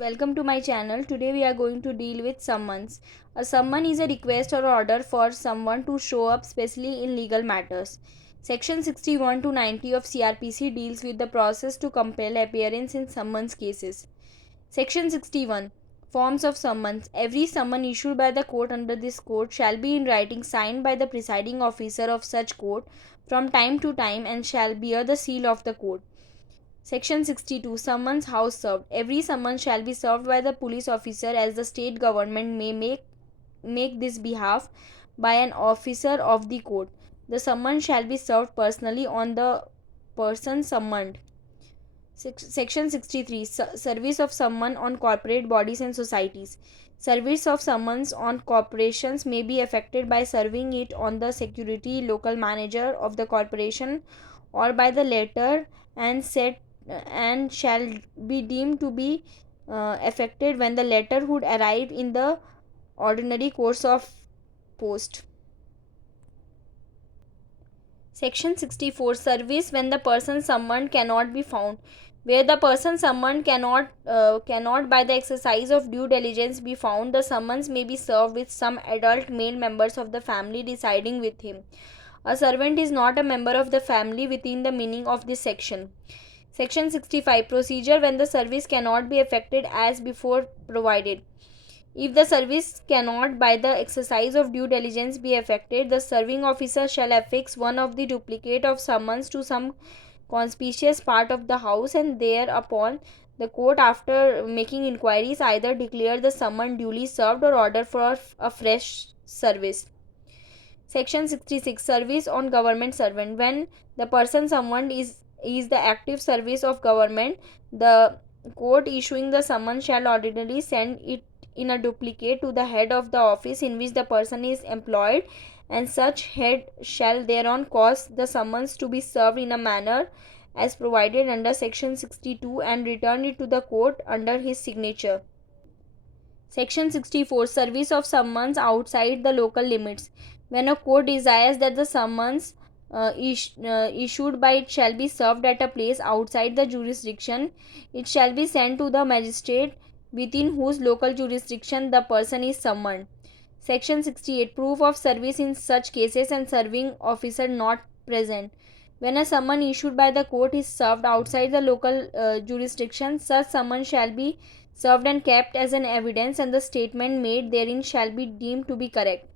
Welcome to my channel. Today we are going to deal with summons. A summon is a request or order for someone to show up, especially in legal matters. Section 61 to 90 of CRPC deals with the process to compel appearance in summons cases. Section 61. Forms of summons. Every summon issued by the court under this code shall be in writing, signed by the presiding officer of such court from time to time, and shall bear the seal of the court. Section 62. Summons house served. Every summons shall be served by the police officer, as the state government may make this behalf by an officer of the court. The summons shall be served personally on the person summoned. Section 63. Service of summons on corporate bodies and societies. Service of summons on corporations may be effected by serving it on the security local manager of the corporation, or by the latter, and shall be deemed to be effected when the letter would arrive in the ordinary course of post. Section 64. Service when the person summoned cannot be found. Where the person summoned cannot by the exercise of due diligence be found, the summons may be served with some adult male members of the family residing with him. A servant is not a member of the family within the meaning of this section. Section 65. Procedure when the service cannot be effected as before provided. If the service cannot by the exercise of due diligence be effected, the serving officer shall affix one of the duplicate of summons to some conspicuous part of the house, and thereupon the court, after making inquiries, either declare the summon duly served or order for a fresh service. Section 66. Service on government servant. When the person summoned is the active service of government, the court issuing the summons shall ordinarily send it in a duplicate to the head of the office in which the person is employed, and such head shall thereon cause the summons to be served in a manner as provided under section 62, and return it to the court under his signature. Section 64. Service of summons outside the local limits. When a court desires that the summons issued by it shall be served at a place outside the jurisdiction, it shall be sent to the magistrate within whose local jurisdiction the person is summoned. Section 68. Proof of service in such cases and serving officer not present. When a summon issued by the court is served outside the local jurisdiction, such summon shall be served and kept as an evidence, and the statement made therein shall be deemed to be correct.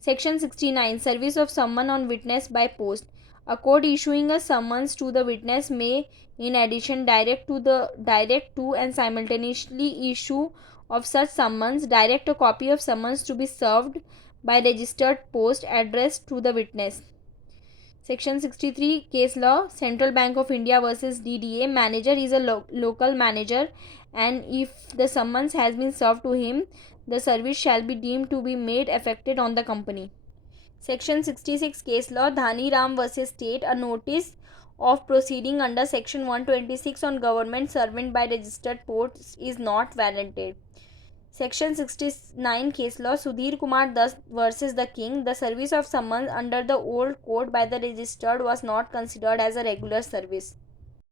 Section 69. Service of summon on witness by post. A court issuing a summons to the witness may, in addition, direct to and simultaneously issue of such summons, direct a copy of summons to be served by registered post addressed to the witness. Section 63. Case law. Central Bank of India versus DDA. Manager is a local manager, and if the summons has been served to him, the service shall be deemed to be made effective on the company. Section 66. Case law. Dhani Ram versus State. A notice of proceeding under section 126 on government servant by registered post is not warranted. Section 69. Case law. Sudhir Kumar Das versus the King. The service of summons under the old code by the registered was not considered as a regular service.